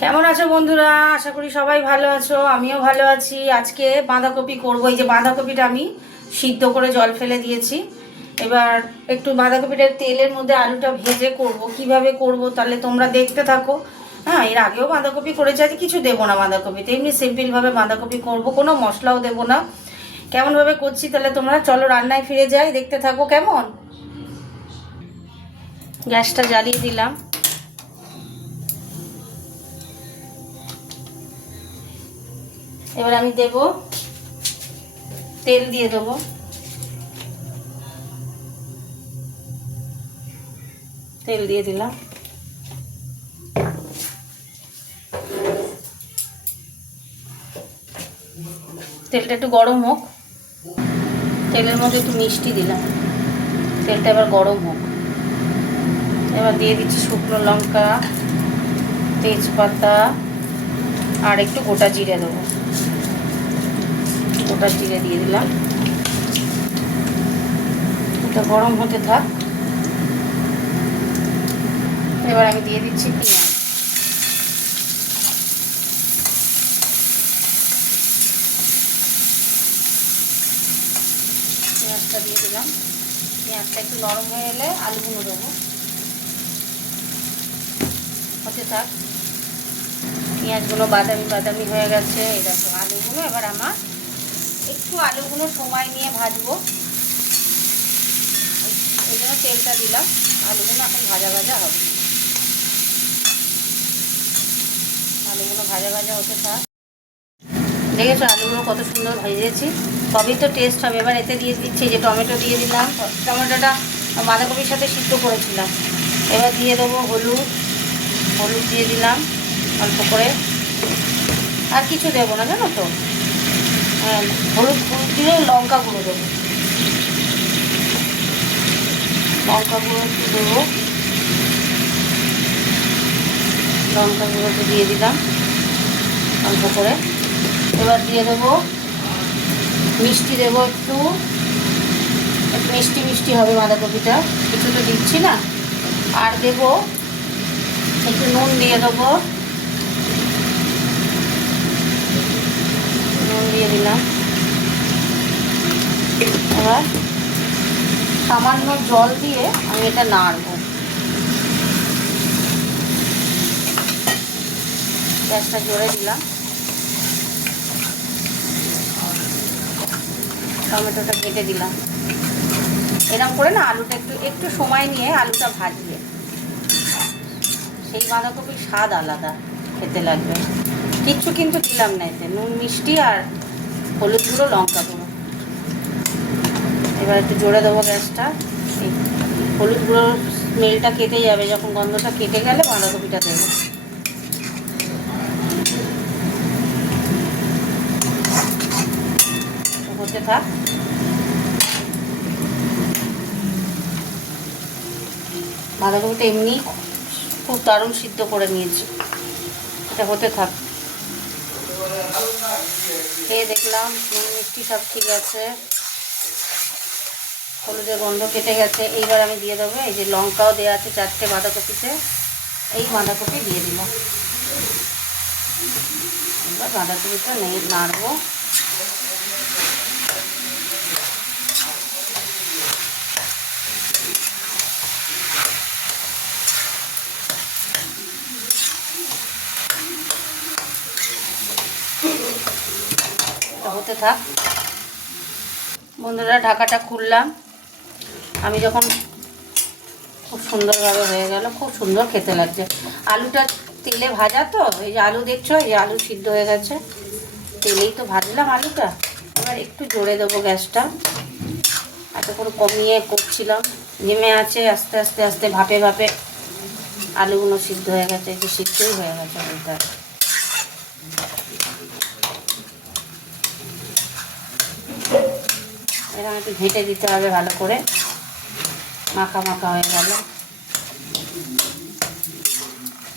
কেমন আছো বন্ধুরা? আশা করি সবাই ভালো আছো, আমিও ভালো আছি। আজকে বাঁধাকপি করবো। এই যে বাঁধাকপিটা আমি সিদ্ধ করে জল ফেলে দিয়েছি। এবার একটু বাঁধাকপিটার তেলের মধ্যে আলুটা ভেজে করব। কিভাবে করব তাহলে তোমরা দেখতে থাকো। হ্যাঁ, এর আগেও বাঁধাকপি করেছি, আজকে কিছু দেবো না বাঁধাকপিতে, এমনি সিম্পলভাবে বাঁধাকপি করব, কোনো মশলাও দেবো না। কেমনভাবে করছি তাহলে তোমরা চলো রান্নায় ফিরে যাই, দেখতে থাকো। কেমন? গ্যাসটা জ্বালিয়ে দিলাম। এবার আমি দেব, তেল দিয়ে দেবো। তেল দিয়ে দিলাম। তেলটা একটু গরম হোক। তেলের মধ্যে একটু মিষ্টি দিলাম। তেলটা এবার গরম হোক। এবার দিয়ে দিচ্ছি শুকনো লঙ্কা, তেজপাতা আর একটু গোটা জিরে দেবো। গোটা জিরে দিয়ে দিলাম। এটা গরম হতে থাক। এবার আমি দিয়ে দিচ্ছি পেঁয়াজ। পেঁয়াজটা দিয়ে দিলাম। পেঁয়াজটা একটু নরম হয়ে এলে আলুগুলো দেবো। হতে থাক। পেঁয়াজগুলো বাদামি বাদামি হয়ে গেছে। এই দেখো আলুগুলো এবার আমার একটু আলুগুলো সময় নিয়ে ভাজবো, এই জন্য তেলটা দিলাম। আলুগুলো এখন ভাজা ভাজা হবে। আলুগুলো ভাজা ভাজা হতে থাক। দেখেছো আলুগুলো কত সুন্দর ভেজেছি, তবেই তো টেস্ট হবে। এবার এতে দিয়ে দিচ্ছি যে টমেটো দিয়ে দিলাম। টমেটোটা বাঁধাকপির সাথে সিদ্ধ করেছিলাম। এবার দিয়ে দেবো হলুদ। হলুদ দিয়ে দিলাম অল্প করে, আর কিছু দেবো না জানো তো। হলুদ দিয়ে লঙ্কা গুঁড়ো দেবো। লঙ্কা গুঁড়ো একটু দেবো। লঙ্কা গুঁড়োটা দিয়ে দিলাম অল্প করে। এবার দিয়ে দেবো মিষ্টি, দেবো একটু। একটু মিষ্টি মিষ্টি হবে বাঁধাকপিটা, কিছু তো দিচ্ছি না। আর দেবো একটু নুন দিয়ে দেবো। নুন দিয়ে দিলাম। এবার সামান্য জল দিয়ে আমি এটা নাড়বো। গ্যাসটা জোরে দিলাম। টমেটোটা কেটে দিলাম। এরকম করে না আলুটা একটু একটু সময় নিয়ে আলুটা ভাজবে, সেই বাঁধাকপির স্বাদ আলাদা খেতে লাগবে। কিচ্ছু কিন্তু দিলাম না এতে, নুন মিষ্টি আর হলুদ গুঁড়ো লঙ্কা গুঁড়ো। এবার একটু জোরে দেবো গ্যাসটা। এই হলুদ গুঁড়োর স্মেলটা কেটে যাবে, যখন গন্ধটা কেটে গেলে বাঁধাকপিটা দেবো। হতে থাক। বাঁধাকপিটা এমনি খুব দারুণ সিদ্ধ করে নিয়েছি, এটা হতে থাক। খেয়ে দেখলাম নুন মিষ্টি সব ঠিক আছে, হলুদের গন্ধ কেটে গেছে। এইবার আমি দিয়ে দেবো এই যে লঙ্কাও দেওয়া আছে 4টে বাঁধাকপিতে, এই বাঁধাকপি দিয়ে দিলাম। এবার বাঁধাকপিটা নাড়বো। হতে থাক বন্ধুরা। ঢাকাটা খুললাম আমি যখন, খুব সুন্দরভাবে হয়ে গেল, খুব সুন্দর খেতে লাগছে। আলুটা তেলে ভাজা তো, এই যে আলু দেখছো, এই যে আলু সিদ্ধ হয়ে গেছে, তেলেই তো ভাজলাম আলুটা। এবার একটু জোরে দেবো গ্যাসটা, এতক্ষণ কমিয়ে করছিলাম। নেমে আছে আস্তে আস্তে আস্তে, ভাপে ভাপে আলুগুলো সিদ্ধ হয়ে গেছে, এই যে সিদ্ধই হয়ে গেছে আলুটা। এরকম একটু ঘেঁটে দিতে হবে ভালো করে, মাখা মাখা হয়ে গেল।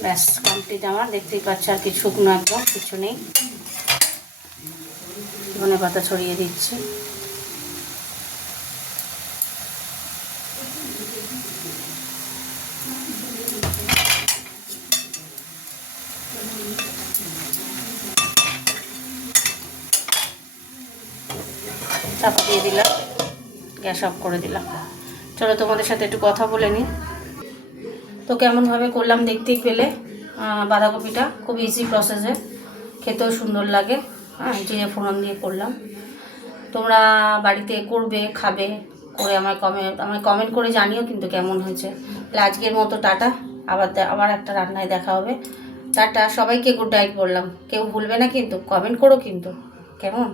ব্যাস কমপ্লিট আমার, দেখতেই পাচ্ছ। আর কি শুকনো একদম কিছু নেই। ধনে পাতা ছড়িয়ে দিচ্ছি। চাপা দিয়ে দিলাম, গ্যাস অফ করে দিলাম। চলো তোমাদের সাথে একটু কথা বলে নিই। তো কেমনভাবে করলাম দেখতেই পেলে। বাঁধাকপিটা খুব ইজি প্রসেসে, খেতেও সুন্দর লাগে। জিরে ফোড়ন দিয়ে করলাম। তোমরা বাড়িতে করবে, খাবে, করে আমায় কমেন্ট করে জানিও কিন্তু কেমন হয়েছে। তাহলে আজকের মতো টাটা, আবার একটা রান্নায় দেখা হবে। টাটা, সবাইকে গুড নাইট বললাম। কেউ ভুলবে না কিন্তু, কমেন্ট করো কিন্তু, কেমন?